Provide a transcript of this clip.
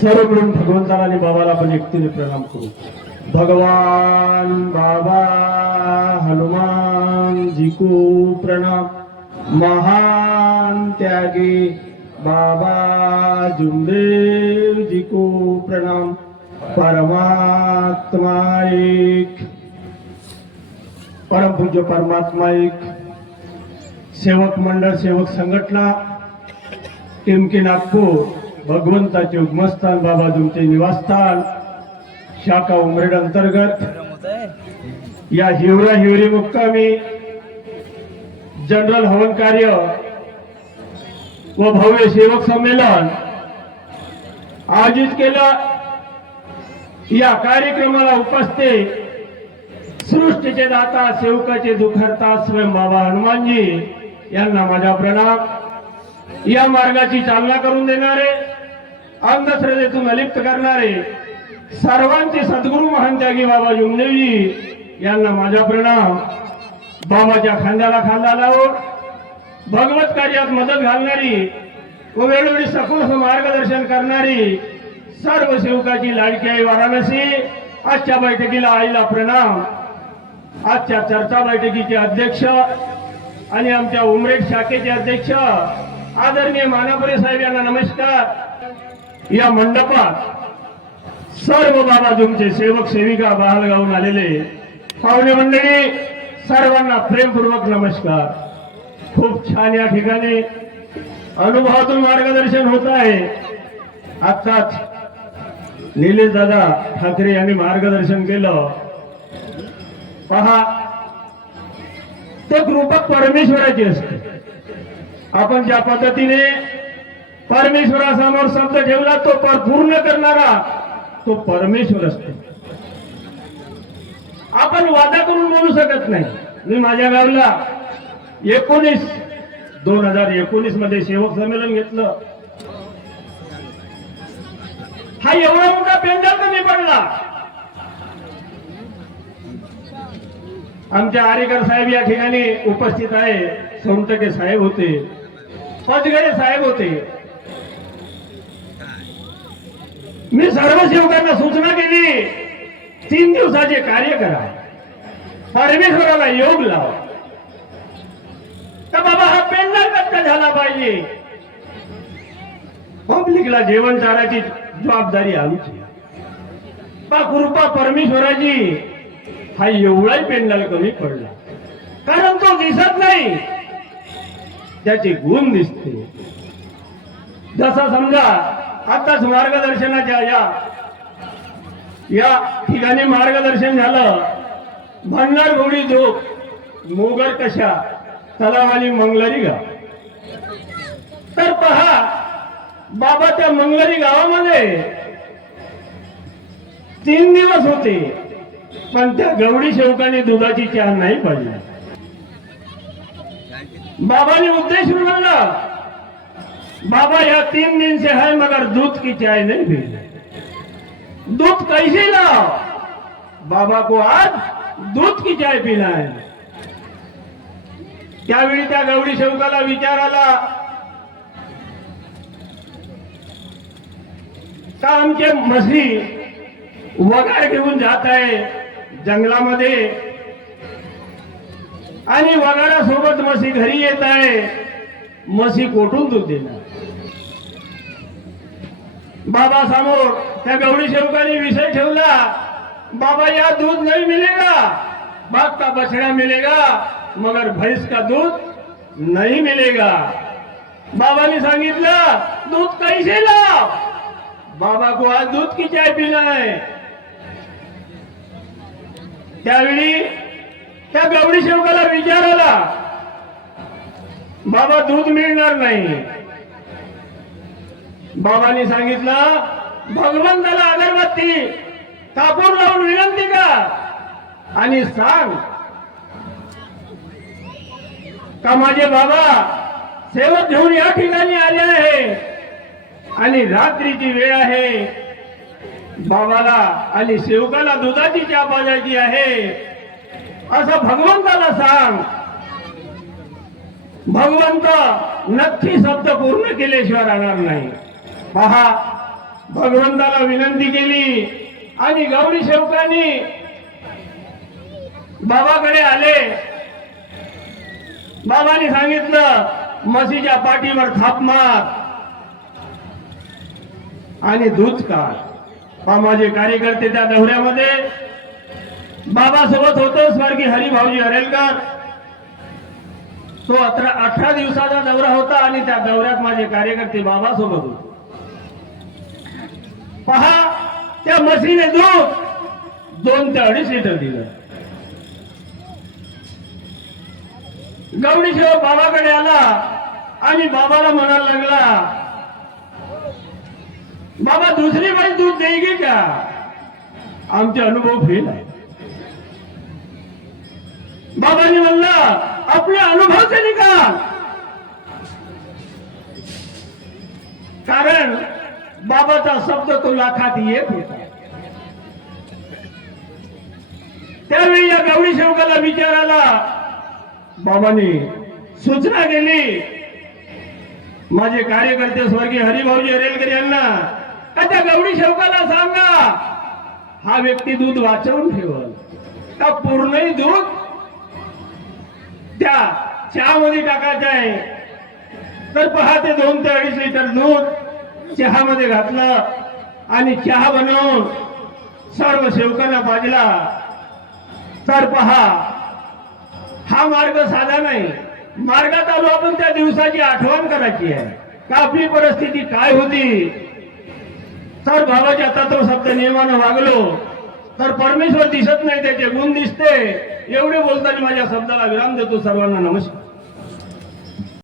सर्व मिळून भगवंताला आणि बाबाला आपण एकटीने प्रणाम करू. भगवान बाबा हनुमान जी प्रणाम. महान त्यागी बाबा जुमदेव जी प्रणाम. परमात्मा एक. परमपूज्य परमात्मा एक. सेवक मंडळ सेवक संघटना टिमकी नागपूर. भगवंताचे उगमस्थान बाबा तुमचे निवासस्थान शाखा उमरेड अंतर्गत. या हिवरा हिवरी मुक्कामी जनरल हवन कार्य व भव्य सेवक संमेलन आयोजित केलं. या कार्यक्रमाला उपस्थित सृष्टीचे दाता सेवकाचे दुखरता स्वयं बाबा हनुमानजी यांना माझा प्रणाम. या मार्गाची चालना करून देणारे अंधश्रद्धेतून अलिप्त करणारे सर्वांचे सद्गुरू महान त्यागी बाबा जुमदेवजी यांना माझा प्रणाम. बाबाच्या खांद्याला खांदा लावून भगवत कार्यात मदत घालणारी व वेळोवेळी सखोल मार्गदर्शन करणारी सर्व सेवकाची लाडकी आई वाराणसी आजच्या बैठकीला आईला प्रणाम. आजच्या चर्चा बैठकीचे अध्यक्ष आणि आमच्या उमरेड शाखेचे अध्यक्ष आदरणीय मानापुरे साहेब यांना नमस्कार. या मंडपात सर्व बाबा तुमचे सेवक सेविका बहाल आलेले पाहुणे मंडळी सर्वांना प्रेमपूर्वक नमस्कार. खूप छान या ठिकाणी अनुभवातून मार्गदर्शन होत आहे. आत्ताच निलेश दादा ठाकरे यांनी मार्गदर्शन केलं. पहा ते कृपा परमेश्वराची असते. आपण ज्या पद्धतीने परमेश्वरासमोर शब्द ठेवला तो पर पूर्ण करणारा तो परमेश्वर असतो. आपण वादा करून बोलू शकत नाही. मी माझ्या गावला एकोणीस दोन हजार एकोणीसमध्ये सेवक संमेलन घेतलं. हा एवढा मोठा पेंडल कमी पडला. आमचे आरेकर साहेब या ठिकाणी उपस्थित आहे. संतके साहेब होते. पचगडे साहेब होते. मी सर्व सेवकांना सूचना केली. तीन दिवसाचे कार्य करा. परमेश्वराला योग लावा. तर बाबा हा पेंडल कट्टा झाला पाहिजे. पब्लिकला जेवण चारायची जबाबदारी आमची बा कृपा परमेश्वराची. हा एवढाही पेंडल कमी पडला. कारण तो दिसत नाही. त्याचे गुण दिसते. जसा समजा आताच मार्गदर्शनाच्या या या ठिकाणी मार्गदर्शन झालं. भंडार घोडी झोप मोगर कशा तलावाली मंगलरी गाव. तर पहा बाबा त्या मंगलरी गावामध्ये तीन दिवस होते पण त्या गवडी शेवकाने दुधाची चहा नाही पाहिजे बाबाने उद्देश म्हणला बाबा या तीन दिन से है मगर दूध की चाय नहीं पी दूध कैसे लाओ? बाबा को आज दूध की चाय पीना है त्यावेळी त्या गवडी शेवकाला विचार आला? का आमचे म्हशी वगार घेऊन जात आहे जंगलामध्ये. आणि वगारासोबत म्हशी घरी येत आहे. म्हशी कोठून दूध बाबा समोर त्या गवडी शेवकाने विषय ठेवला. बाबा या दूध नाही मिलेगा. बाप का बछड़ा मिलेगा मगर भैंस का दूध नहीं मिलेगा. बाबाने सांगितलं दूध कैसे लाव बाबा को आज दूध की चाय पीना है. त्यावेळी त्या गवडी शेवकाला विचार आला. बाबा दूध मिळणार नाही. बाबांनी सांगितलं भगवंताला अगरबत्ती कापूर लावून विनंती का आणि सांग का माझे बाबा सेवक घेऊन या ठिकाणी आले आहे? आणि रात्रीची वेळ आहे. बाबाला आणि सेवकाला दुधाची चहा पाजायची आहे. असं भगवंताला सांग. भगवंत नक्की शब्द पूर्ण केल्याशिवाय राहणार नाही. पहा भगवंताला विनंती केली आणि गौरी सेवकांनी बाबाकडे आले. बाबांनी सांगितलं म्हशीच्या पाठीवर थाप मार आणि दूध काढ. माझे कार्यकर्ते त्या दौऱ्यामध्ये बाबासोबत होतो स्वर्गीय हरिभाऊजी हरेलकर. तो अठरा अठरा दिवसाचा दौरा होता आणि त्या दौऱ्यात माझे कार्यकर्ते बाबासोबत होते. पहा त्या म्हशीने दूध दोन ते अडीच लिटर दिलं. गौरी शिव बाबाकडे आला आणि बाबाला म्हणायला लागला बाबा दुसरी बाई दूध देईगी का? आमचे अनुभव फेल आहे बाबांनी आपले अनुभव निकाल. कारण बाबाचा शब्द तो लाखात येत होता. त्यावेळी या गवळी सेवकाला विचार आला बाबांनी सूचना केली. माझे कार्यकर्ते स्वर्गीय हरिभाऊजी रेलकर यांना का त्या गवळी सेवकाला सांगा हा व्यक्ती दूध वाचवून ठेवल का पूर्णही दूध त्या चहामध्ये टाकायचं आहे. तर पहा ते दोन ते अडीच लिटर दूध चहामध्ये घातलं आणि चहा बनवून सर्व सेवकांना पाजला. तर पहा हा मार्ग साधा नाही. मार्गात आलो आपण त्या दिवसाची आठवण करायची आहे. का आपली परिस्थिती काय होती? तर भावाच्या तत्व शब्द नियमानं वागलो. तर परमेश्वर दिसत नाही त्याचे गुण दिसते. एवढे बोलताना माझ्या शब्दाला विराम देतो सर्वांना नमस्कार.